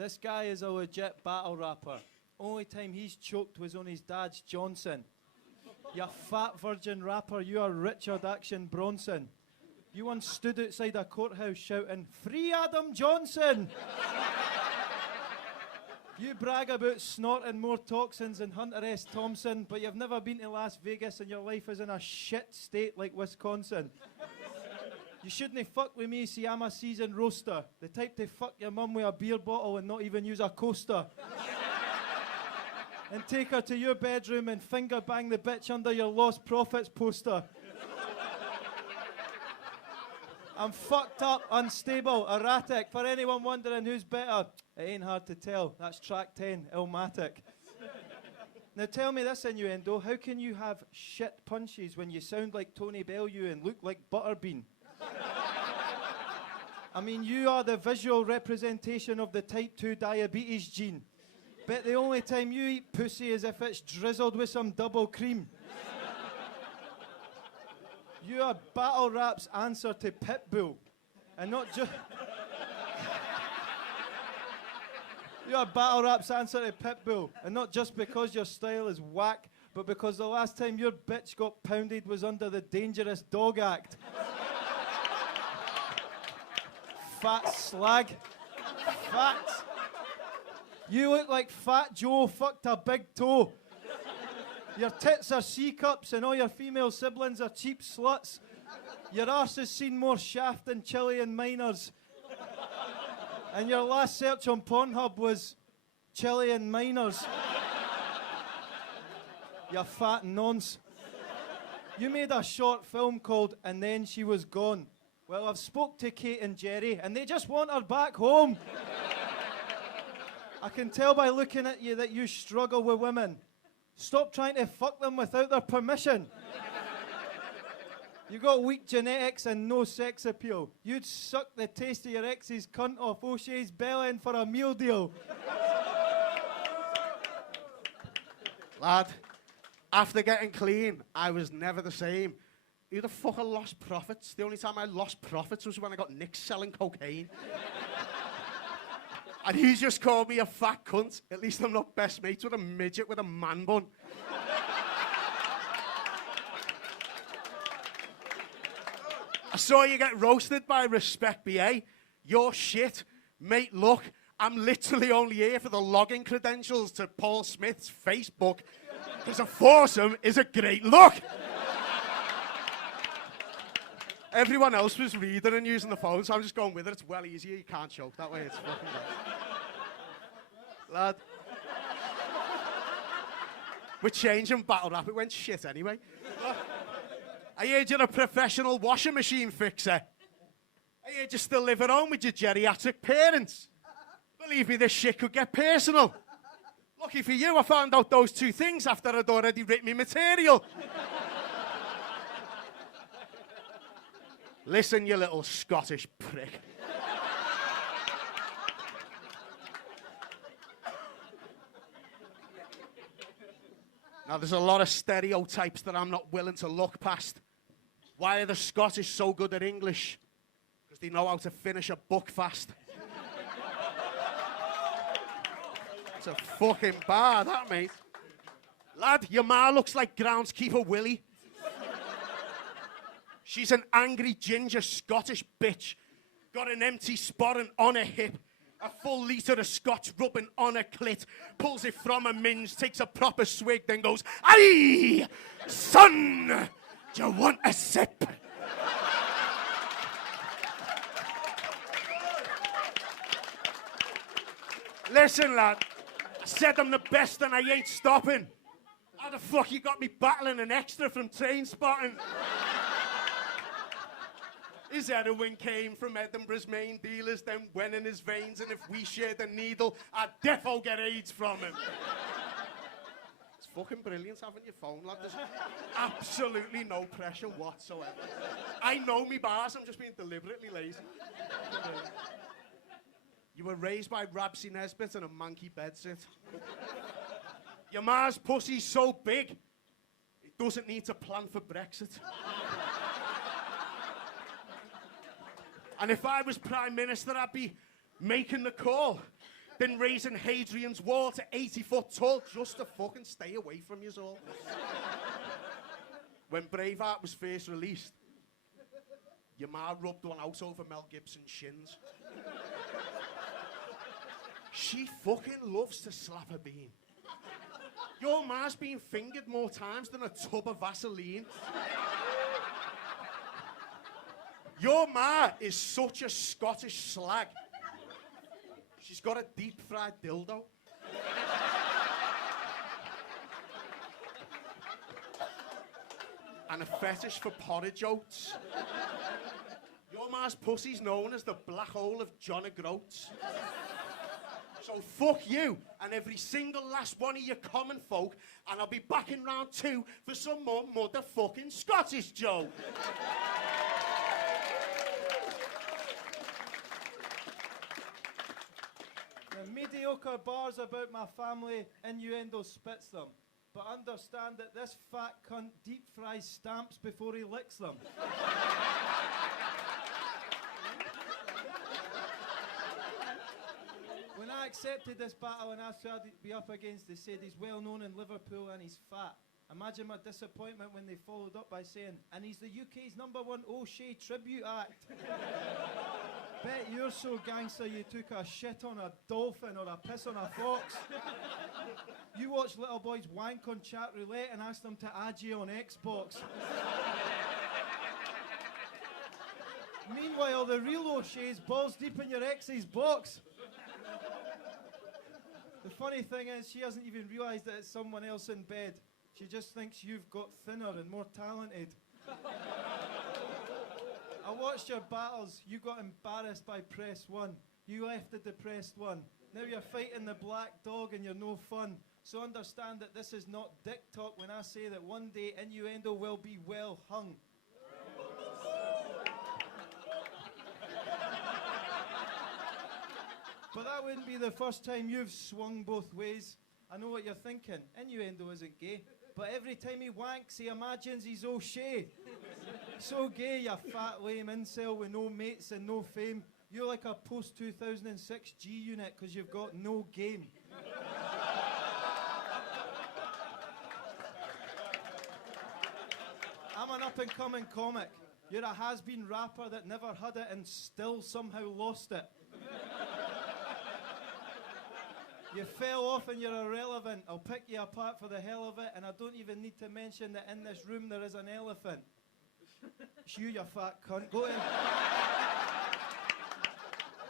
This guy is a legit battle rapper. Only time he's choked was on his dad's Johnson. You fat virgin rapper, you are Richard Action Bronson. You once stood outside a courthouse shouting, "Free Adam Johnson!" You brag about snorting more toxins than Hunter S. Thompson, but you've never been to Las Vegas and your life is in a shit state like Wisconsin. You shouldn't fuck with me, see I'm a seasoned roaster. The type to fuck your mum with a beer bottle and not even use a coaster. And take her to your bedroom and finger bang the bitch under your Lost Profits poster. I'm fucked up, unstable, erratic. For anyone wondering who's better, it ain't hard to tell. That's track 10, Illmatic. Now tell me this, Innuendo, how can you have shit punches when you sound like Tony Bellew and look like Butterbean? I mean, you are the visual representation of the type 2 diabetes gene. Bet the only time you eat pussy is if it's drizzled with some double cream. You are battle rap's answer to Pitbull. And not just... You are battle rap's answer to Pitbull. And not just because your style is whack, but because the last time your bitch got pounded was under the Dangerous Dog Act. Fat slag. Facts. You look like Fat Joe fucked a big toe. Your tits are C-cups and all your female siblings are cheap sluts. Your arse has seen more shaft than Chilean miners. And your last search on Pornhub was Chilean miners. You fat nonce. You made a short film called And Then She Was Gone. Well, I've spoke to Kate and Jerry, and they just want her back home. I can tell by looking at you that you struggle with women. Stop trying to fuck them without their permission. You got weak genetics and no sex appeal. You'd suck the taste of your ex's cunt off O'Shea's bell for a meal deal. Lad, after getting clean, I was never the same. Who the fuck I lost profits? The only time I lost profits was when I got nicked selling cocaine. And he just called me a fat cunt. At least I'm not best mates with a midget with a man bun. I saw you get roasted by Respect BA. You're shit. Mate, look, I'm literally only here for the login credentials to Paul Smith's Facebook. Because a foursome is a great look. Everyone else was reading and using the phone, so I'm just going with it. It's well easier. You can't choke that way. It's fucking bad. Lad. We're changing battle rap. It went shit anyway. I heard you're a professional washing machine fixer. I heard you still live at home with your geriatric parents. Believe me, this shit could get personal. Lucky for you, I found out those two things after I'd already written me material. Listen, you little Scottish prick. Now, there's a lot of stereotypes that I'm not willing to look past. Why are the Scottish so good at English? Because they know how to finish a book fast. It's a fucking bar, that, mate. Lad, your ma looks like groundskeeper Willie. She's an angry ginger Scottish bitch. Got an empty sporran on her hip. A full litre of scotch rubbing on her clit. Pulls it from a minge, takes a proper swig, then goes, "Aye, son, do you want a sip?" Listen, lad. Said I'm the best and I ain't stopping. How the fuck you got me battling an extra from Train Spotting? His heroin came from Edinburgh's main dealers, then went in his veins, and if we shared a needle, I'd defo get AIDS from him. It's fucking brilliant having your phone, lad. There's absolutely no pressure whatsoever. I know me bars, I'm just being deliberately lazy. You were raised by Rabsy Nesbitt and a monkey bedsit. Your ma's pussy's so big, it doesn't need to plan for Brexit. And if I was Prime Minister, I'd be making the call. Been raising Hadrian's Wall to 80 foot tall just to fucking stay away from you all. When Braveheart was first released, your ma rubbed one out over Mel Gibson's shins. She fucking loves to slap a bean. Your ma's been fingered more times than a tub of Vaseline. Your ma is such a Scottish slag. She's got a deep-fried dildo. And a fetish for porridge oats. Your ma's pussy's known as the black hole of John O'Groats. So fuck you and every single last one of your common folk, and I'll be back in round 2 for some more motherfucking Scottish joke. The mediocre bars about my family, innuendo spits them. But understand that this fat cunt deep fries stamps before he licks them. When I accepted this battle and asked who I'd be up against, they said he's well known in Liverpool and he's fat. Imagine my disappointment when they followed up by saying, and he's the UK's #1 O'Shea tribute act. Bet you're so gangster you took a shit on a dolphin or a piss on a fox. You watch little boys wank on chat roulette and ask them to add you on Xbox. Meanwhile, the real O'Shea's balls deep in your ex's box. The funny thing is, she hasn't even realised that it's someone else in bed. She just thinks you've got thinner and more talented. I watched your battles. You got embarrassed by press 1. You left the depressed one. Now you're fighting the black dog and you're no fun. So understand that this is not dick talk when I say that one day innuendo will be well hung. But that wouldn't be the first time you've swung both ways. I know what you're thinking. Innuendo isn't gay. But every time he wanks, he imagines he's O'Shea. So gay, you fat lame incel with no mates and no fame. You're like a post-2006 G unit because you've got no game. I'm an up-and-coming comic. You're a has-been rapper that never had it and still somehow lost it. You fell off and you're irrelevant. I'll pick you apart for the hell of it, and I don't even need to mention that in this room there is an elephant. Shoo, you fat cunt. Go to...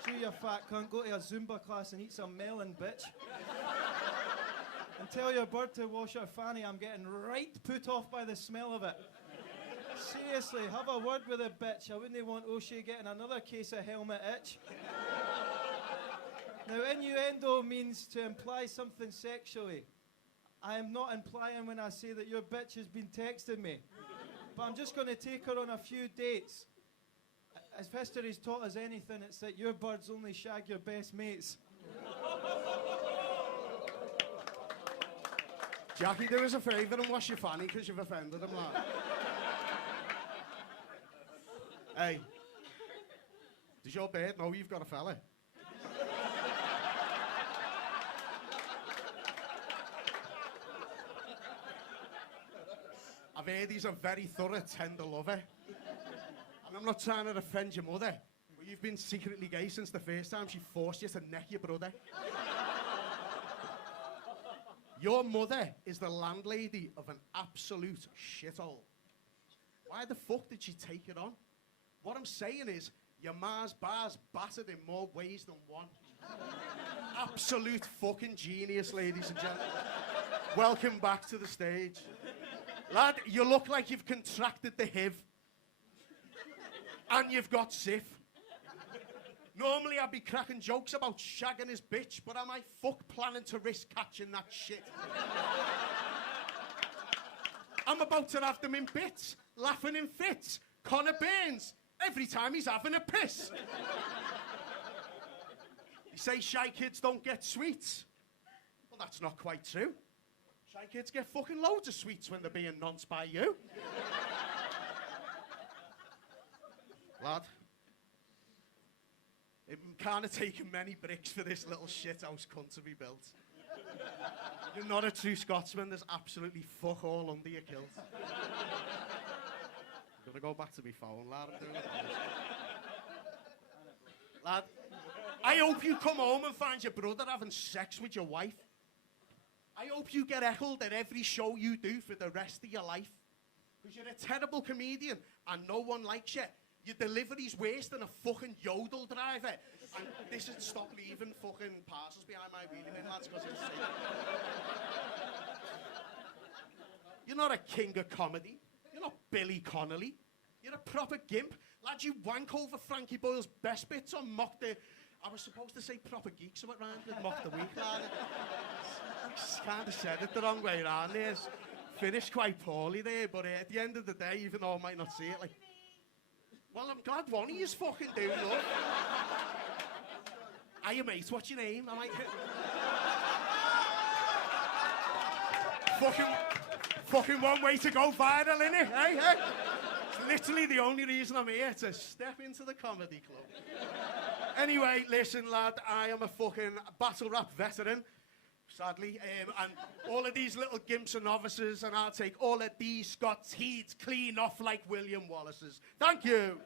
Shoo, you fat cunt. Go to a Zumba class and eat some melon, bitch. And tell your bird to wash her fanny. I'm getting right put off by the smell of it. Seriously, have a word with a bitch. I wouldn't want O'Shea getting another case of helmet itch. Now, innuendo means to imply something sexually. I am not implying when I say that your bitch has been texting me. But I'm just going to take her on a few dates. As history's taught us anything, it's that your birds only shag your best mates. Jackie, do us a favour and wash your fanny because you've offended him, lad. Hey, does your bird know you've got a fella? I've heard he's a very thorough, tender lover. And I'm not trying to offend your mother, but you've been secretly gay since the first time she forced you to neck your brother. Your mother is the landlady of an absolute shithole. Why the fuck did she take it on? What I'm saying is, your ma's bar's battered in more ways than one. Absolute fucking genius, ladies and gentlemen. Welcome back to the stage. Lad, you look like you've contracted the HIV. And you've got SIF. Normally I'd be cracking jokes about shagging his bitch, but am I fuck planning to risk catching that shit? I'm about to have them in bits, laughing in fits. Connor Burns, every time he's having a piss. You say shy kids don't get sweets. Well, that's not quite true. Shy kids get fucking loads of sweets when they're being nonced by you. Lad, It kind of taken many bricks for this little shithouse cunt to be built. You're not a true Scotsman. There's absolutely fuck all under your kilt. I'm gonna go back to my phone, lad. I'm doing it. Lad, I hope you come home and find your brother having sex with your wife. I hope you get heckled at every show you do for the rest of your life. Because you're a terrible comedian and no one likes you. Your delivery's worse than a fucking yodel driver. And this is stop leaving fucking parcels behind my wheelie bin, lads, because it's sick. You're not a king of comedy. You're not Billy Connolly. You're a proper gimp. Lad, you wank over Frankie Boyle's best bits on Mock the... I was supposed to say proper geek, so it rhymed with Mock the Week, lad. I kind of said it the wrong way around there. Finished quite poorly there, but at the end of the day, even though I might not see it, like... Well, I'm glad one of you's fucking doing it. Hiya, mate, what's your name? I might... fucking one way to go viral, innit? Hey, hey? It's literally the only reason I'm here, to step into the comedy club. Anyway, listen, lad, I am a fucking battle rap veteran, sadly, and all of these little gimps and novices, and I'll take all of these Scots' heads clean off like William Wallace's. Thank you.